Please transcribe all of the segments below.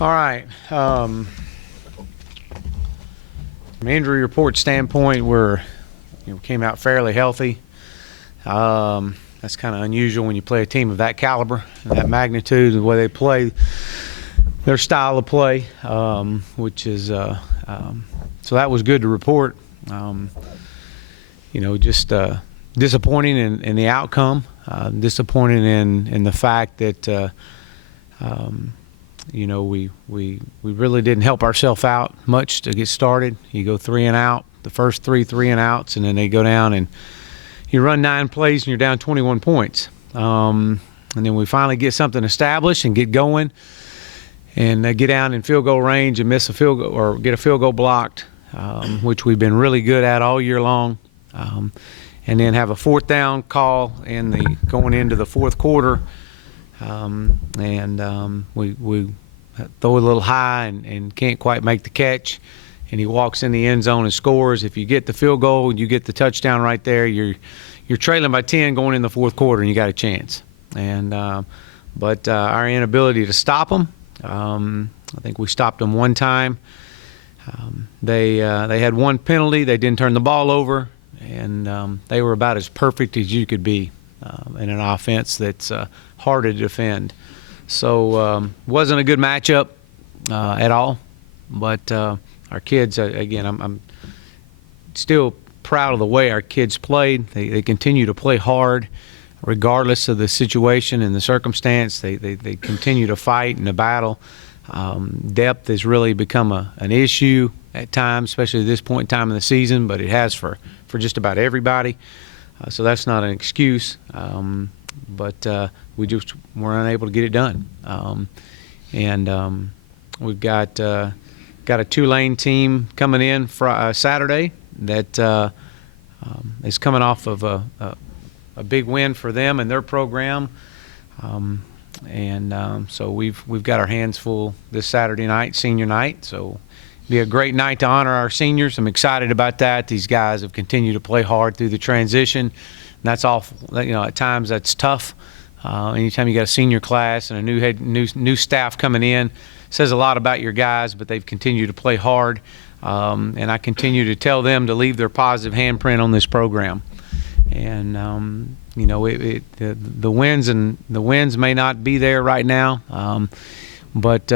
All right. From an injury report standpoint, we came out fairly healthy. That's kind of unusual when you play a team of that caliber, and that magnitude, and the way they play, their style of play, which is so that was good to report. Just disappointing in the outcome, disappointing in the fact that we really didn't help ourselves out much to get started. You go 3 and out, the first three and outs, and then they go down and you run 9 plays and you're down 21 points. And then we finally get something established and get going, and get down in field goal range and miss a field goal or get a field goal blocked, which we've been really good at all year long. And then have a 4th down call going into the 4th quarter. We throw it a little high and can't quite make the catch, and he walks in the end zone and scores. If you get the field goal and you get the touchdown right there, you're trailing by 10 going in the 4th quarter, and you got a chance. But our inability to stop them, I think we stopped them one time. They had one penalty. They didn't turn the ball over, and they were about as perfect as you could be in an offense that's hard to defend. So wasn't a good matchup at all. But our kids, again, I'm still proud of the way our kids played. They continue to play hard regardless of the situation and the circumstance. They continue to fight in the battle. Depth has really become an issue at times, especially at this point in time in the season, but it has for just about everybody. So that's not an excuse. But we just were unable to get it done. We've got a Tulane team coming in Saturday that is coming off of a big win for them and their program. So we've got our hands full this Saturday night, senior night. So it'll be a great night to honor our seniors. I'm excited about that. These guys have continued to play hard through the transition. And that's all. At times that's tough. Anytime you got a senior class and a new staff coming in, says a lot about your guys. But they've continued to play hard, and I continue to tell them to leave their positive handprint on this program. And the wins may not be there right now, but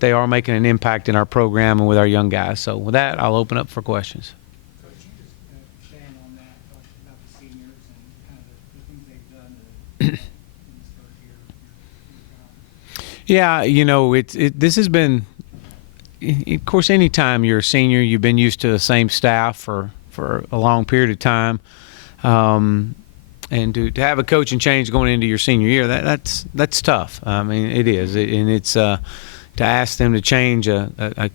they are making an impact in our program and with our young guys. So with that, I'll open up for questions. Coach, you just expand on that, about the seniors and kind of the things they've done in this first year. Yeah, this has been, of course, anytime you're a senior, you've been used to the same staff for a long period of time. And to have a coaching change going into your senior year, that's tough. I mean, it is, and it's to ask them to change a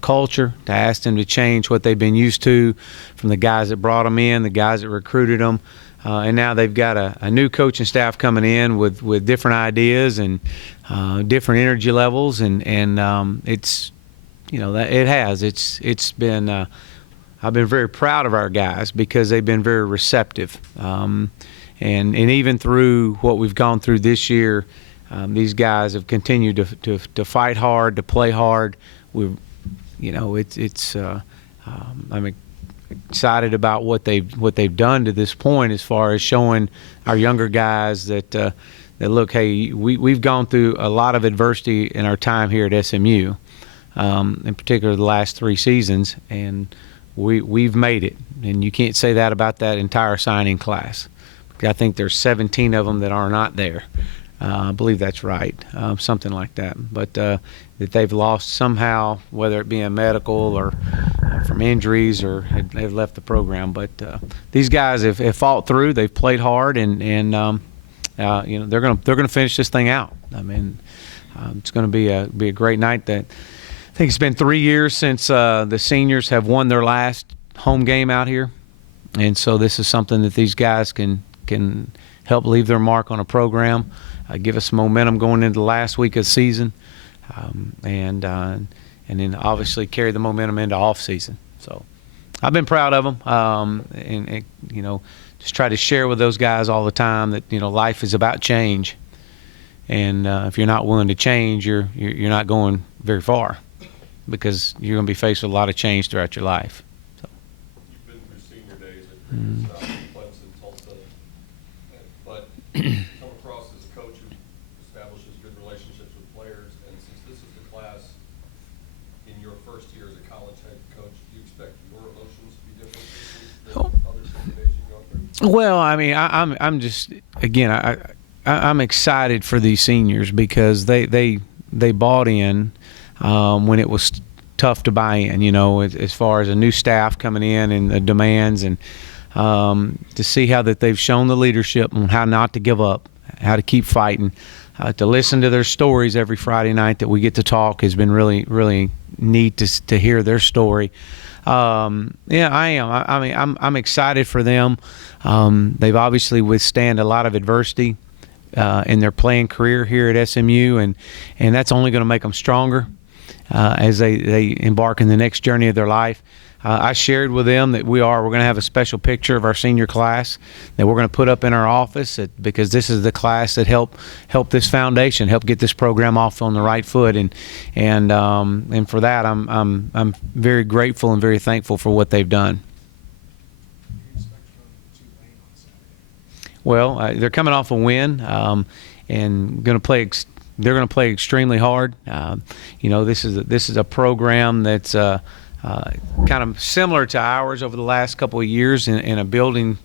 culture, to ask them to change what they've been used to from the guys that brought them in, the guys that recruited them, and now they've got a new coaching staff coming in with different ideas and different energy levels, and it's it's been. I've been very proud of our guys because they've been very receptive. And even through what we've gone through this year, these guys have continued to fight hard, to play hard. I'm excited about what they've done to this point as far as showing our younger guys that look, hey, we've gone through a lot of adversity in our time here at SMU, in particular the last 3 seasons, and we've made it, and you can't say that about that entire signing class. I think there's 17 of them that are not there. I believe that's right, something like that. But that they've lost somehow, whether it be a medical or from injuries or they've left the program. But these guys have fought through. They've played hard, and they're gonna finish this thing out. I mean, it's going to be a great night. That I think it's been 3 years since the seniors have won their last home game out here, and so this is something that these guys can help leave their mark on a program, give us momentum going into the last week of the season, and then obviously carry the momentum into off season. So I've been proud of them, and just try to share with those guys all the time that life is about change, and if you're not willing to change, you're not going very far, because you're going to be faced with a lot of change throughout your life. You've been through senior days at Green South, Clemson, Tulsa, but come across as a coach who establishes good relationships with players, and since this is the class in your first year as a college head coach, do you expect your emotions to be different than other senior days you've gone through? Well, I mean, I'm just, again, I'm excited for these seniors because they bought in when it was tough to buy in, as far as a new staff coming in and the demands, and to see how that they've shown the leadership on how not to give up, how to keep fighting, to listen to their stories every Friday night that we get to talk has been really, really neat to hear their story. Yeah, I am. I mean, I'm excited for them. They've obviously withstand a lot of adversity in their playing career here at SMU, and that's only going to make them stronger as they embark in the next journey of their life. I shared with them that we're going to have a special picture of our senior class that we're going to put up in our office because this is the class that helped this foundation, help get this program off on the right foot, and for that I'm very grateful and very thankful for what they've done. Well, they're coming off a win and going to play. They're going to play extremely hard. This is a program that's kind of similar to ours over the last couple of years in a building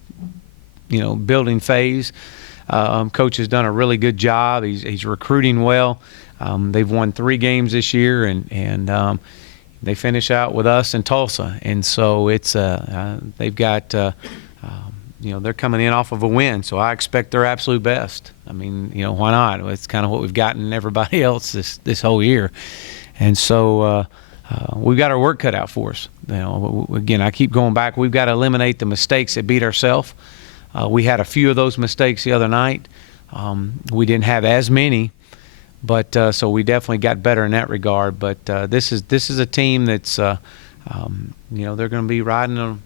phase. Coach has done a really good job. He's recruiting well. They've won 3 games this year, and they finish out with us in Tulsa. And so it's they've got they're coming in off of a win, so I expect their absolute best. I mean, why not? It's kind of what we've gotten everybody else this whole year, and so. We've got our work cut out for us. Again, I keep going back. We've got to eliminate the mistakes that beat ourselves. We had a few of those mistakes the other night. We didn't have as many, but so we definitely got better in that regard. But this is a team that's they're going to be riding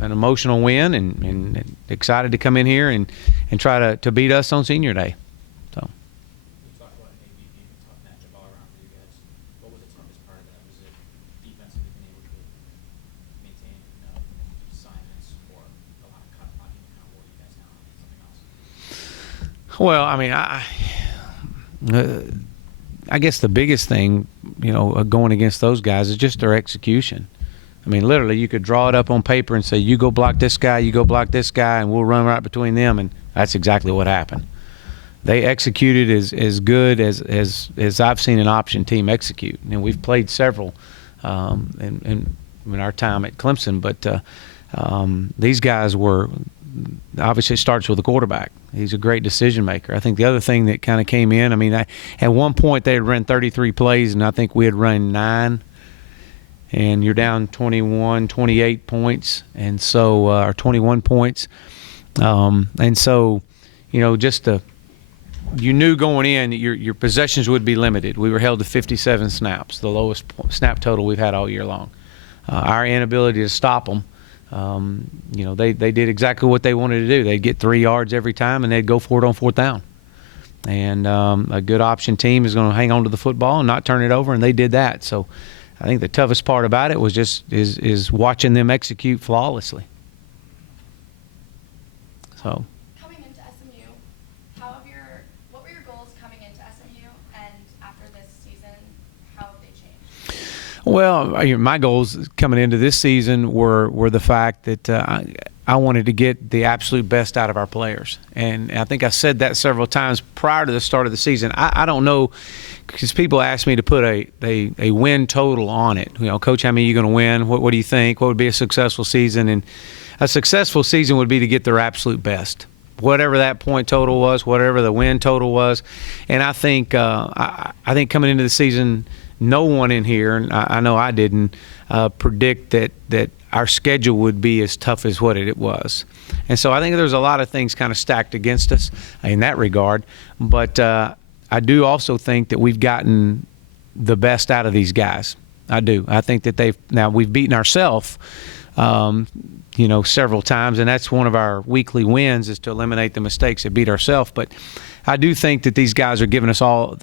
an emotional win and excited to come in here and try to beat us on Senior Day. So. Well, I mean, I guess the biggest thing, going against those guys is just their execution. I mean, literally, you could draw it up on paper and say, you go block this guy, you go block this guy, and we'll run right between them, and that's exactly what happened. They executed as good as I've seen an option team execute. And we've played several in our time at Clemson, but these guys were – obviously it starts with the quarterback. He's a great decision maker. I think the other thing that kind of came in, I mean, at one point they had run 33 plays, and I think we had run 9, and you're down 28 points, and so or 21 points, and so you knew going in your possessions would be limited. We were held to 57 snaps, the lowest snap total we've had all year long. Our inability to stop them. They did exactly what they wanted to do. They'd get 3 yards every time, and they'd go for it on 4th down. And a good option team is going to hang on to the football and not turn it over, and they did that. So I think the toughest part about it was just is watching them execute flawlessly. So. Coming into SMU, what were your goals coming into SMU, and after this season, how have they changed? Well, my goals coming into this season were the fact that I wanted to get the absolute best out of our players. And I think I said that several times prior to the start of the season. I don't know, because people ask me to put a win total on it. Coach, how many are you going to win? What do you think? What would be a successful season? And a successful season would be to get their absolute best, whatever that point total was, whatever the win total was. And I think I think coming into the season, no one in here, and I know I didn't, predict that our schedule would be as tough as what it was. And so I think there's a lot of things kind of stacked against us in that regard. But I do also think that we've gotten the best out of these guys. I do. I think that we've beaten ourselves, several times, and that's one of our weekly wins, is to eliminate the mistakes that beat ourselves. But I do think that these guys are giving us all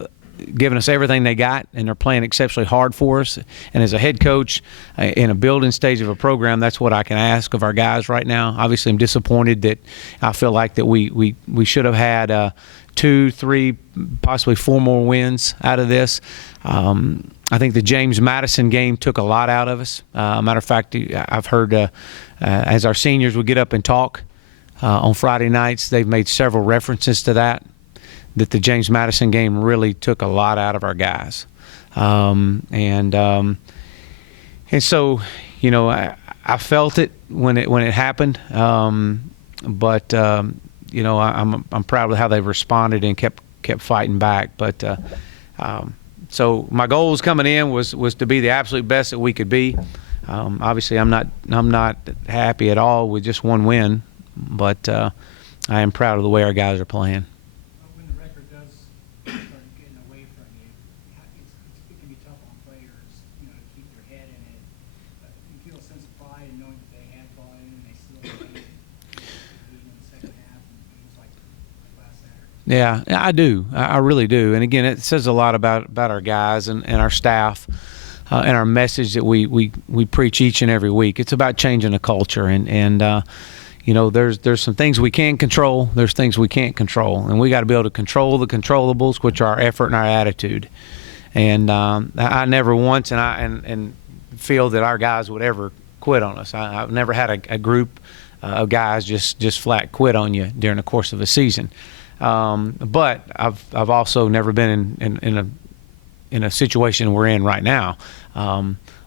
giving us everything they got, and they're playing exceptionally hard for us. And as a head coach in a building stage of a program, that's what I can ask of our guys right now. Obviously, I'm disappointed that I feel like that we should have had 2, 3, possibly 4 more wins out of this. I think the James Madison game took a lot out of us. Matter of fact, I've heard as our seniors would get up and talk on Friday nights, they've made several references to that the James Madison game really took a lot out of our guys. And so, you know, I felt it when it happened. But you know, I'm proud of how they responded and kept fighting back. But so my goals coming in was to be the absolute best that we could be. Obviously, I'm not happy at all with just one win, but I am proud of the way our guys are playing. When the record does start getting away from you, it can be tough on players, you know, to keep their head in it. You feel a sense of pride in knowing that they had bought in and they still played in the second half, and it was like last Saturday. Yeah, I do. I really do. And again, it says a lot about our guys and our staff and our message that we preach each and every week. It's about changing the culture, and you know, there's some things we can control. There's things we can't control, and we got to be able to control the controllables, which are our effort and our attitude. And I never once and feel that our guys would ever quit on us. I've never had a group of guys just flat quit on you during the course of a season. But I've also never been in a situation we're in right now.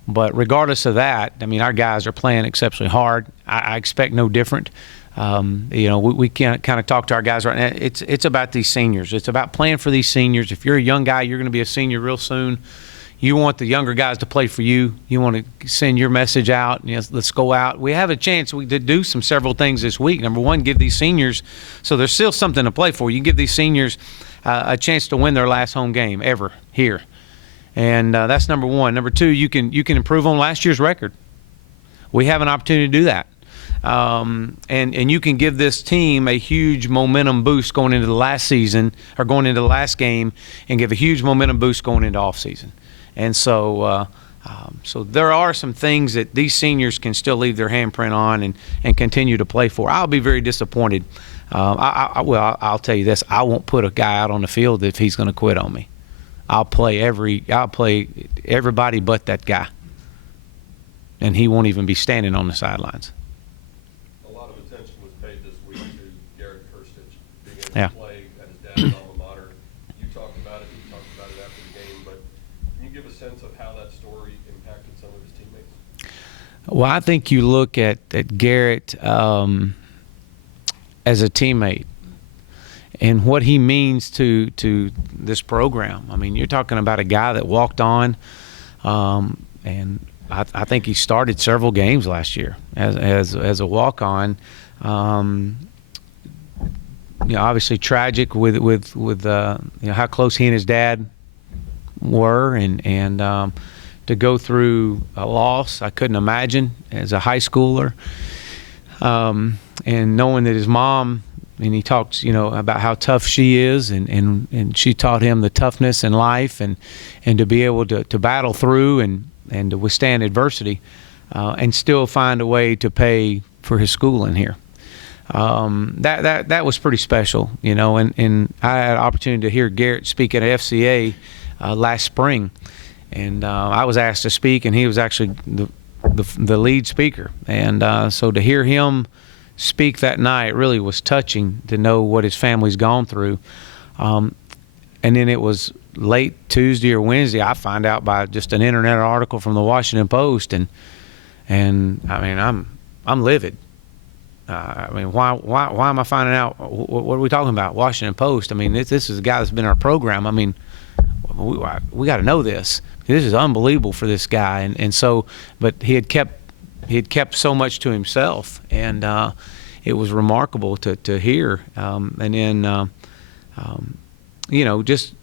But regardless of that, I mean, our guys are playing exceptionally hard. I expect no different. You know, we can't kind of talk to our guys right now. It's about these seniors. It's about playing for these seniors. If you're a young guy, you're going to be a senior real soon. You want the younger guys to play for you. You want to send your message out. You know, let's go out. We have a chance to do several things this week. Number one, give these seniors, so there's still something to play for. You give these seniors a chance to win their last home game ever here. And that's number one. Number two, you can improve on last year's record. We have an opportunity to do that. And you can give this team a huge momentum boost going into the last season or going into the last game, and give a huge momentum boost going into off season. And so so there are some things that these seniors can still leave their handprint on and continue to play for. I'll be very disappointed. Well, I'll tell you this: I won't put a guy out on the field if he's going to quit on me. I'll play everybody but that guy, and he won't even be standing on the sidelines. A lot of attention was paid this week to Garrett Kirstich being able Yeah. to play at his dad's alma mater. You talked about it. You talked about it after the game. But can you give a sense of how that story impacted some of his teammates? Well, I think you look at Garrett as a teammate and what he means to this program. I mean, you're talking about a guy that walked on, and I think he started several games last year as a walk-on. You know, obviously tragic with you know, how close he and his dad were, and to go through a loss, I couldn't imagine as a high schooler, and knowing that his mom. And he talks, you know, about how tough she is, and she taught him the toughness in life, and to be able to battle through and to withstand adversity, and still find a way to pay for his schooling here. That was pretty special, you know. And I had an opportunity to hear Garrett speak at FCA last spring, and I was asked to speak, and he was actually the lead speaker, and so to hear him speak that night really was touching, to know what his family's gone through. And then it was late Tuesday or Wednesday, I find out by just an internet article from the Washington Post, and I mean, I'm livid. I mean, why am I finding out? What are we talking about? Washington Post. I mean, this is a guy that's been in our program. I mean, we got to know this. This is unbelievable for this guy, and so, but he had kept so much to himself, and it was remarkable to hear. And then, you know, just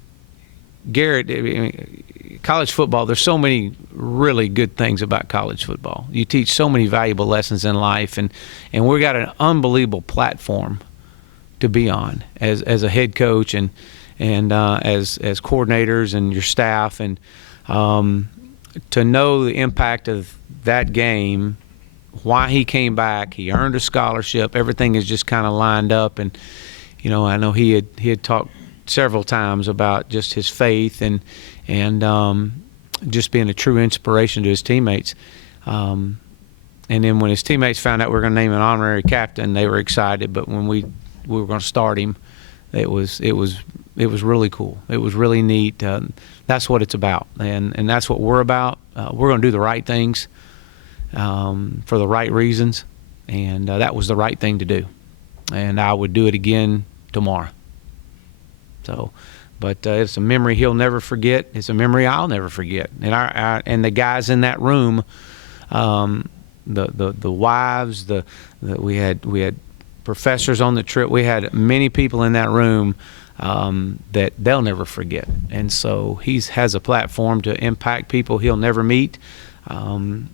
Garrett, I mean, college football, there's so many really good things about college football. You teach so many valuable lessons in life, and we got an unbelievable platform to be on as a head coach, and and as coordinators and your staff, and to know the impact of that game, why he came back, he earned a scholarship, everything is just kind of lined up. And I know he had talked several times about just his faith and just being a true inspiration to his teammates. And then when his teammates found out we were going to name an honorary captain, they were excited. But when we were going to start him, it was really cool. It was really neat. That's what it's about, and that's what we're about. We're going to do the right things for the right reasons, and that was the right thing to do. And I would do it again tomorrow. So, but it's a memory he'll never forget. It's a memory I'll never forget. And and the guys in that room, the wives, we had professors on the trip. We had many people in that room that they'll never forget. And so he has a platform to impact people he'll never meet, and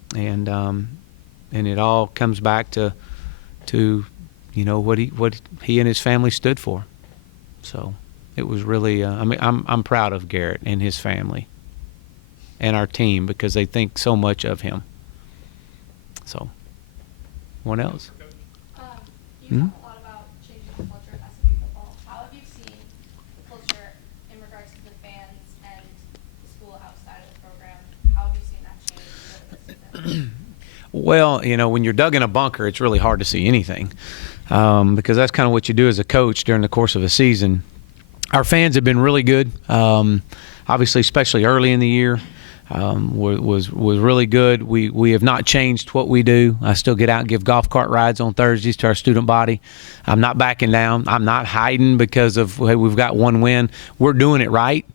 it all comes back to what he and his family stood for. So it was really I'm proud of Garrett and his family and our team because they think so much of him. So, what else? You talk a lot about changing the culture of SMU football. How have you seen the culture in regards to the fans and the school outside of the program? How have you seen that change over the season? Well, when you're dug in a bunker, it's really hard to see anything because that's kind of what you do as a coach during the course of a season. Our fans have been really good, obviously, especially early in the year. Was really good. We have not changed what we do. I still get out and give golf cart rides on Thursdays to our student body. I'm not backing down. I'm not hiding because of, hey, we've got one win. We're doing it right.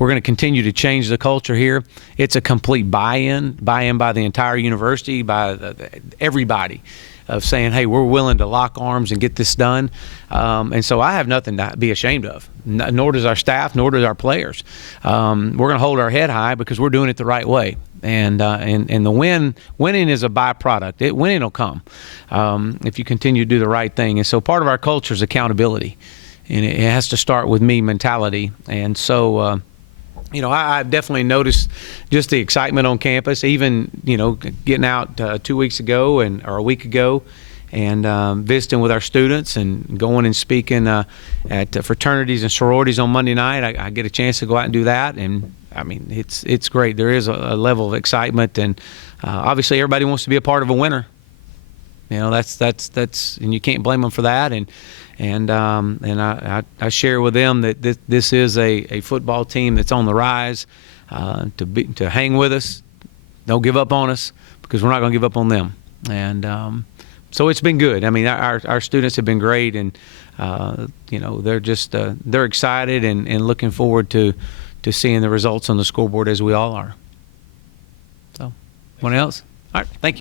We're going to continue to change the culture here. It's a complete buy-in by the entire university, by everybody, of saying, hey, we're willing to lock arms and get this done. And so I have nothing to be ashamed of, nor does our staff, nor does our players. We're going to hold our head high because we're doing it the right way. And the winning is a byproduct. Winning will come if you continue to do the right thing. And so part of our culture is accountability, and it has to start with me mentality. And so I've definitely noticed just the excitement on campus, even, getting out 2 weeks ago or a week ago and visiting with our students and going and speaking at fraternities and sororities on Monday night. I get a chance to go out and do that. And, I mean, it's great. There is a level of excitement. And obviously everybody wants to be a part of a winner. That's and you can't blame them for that. And I share with them that this is a football team that's on the rise. To hang with us, don't give up on us because we're not going to give up on them. And so it's been good. I mean, our students have been great, and they're just they're excited and looking forward to seeing the results on the scoreboard as we all are. So, anyone else? All right, thank you.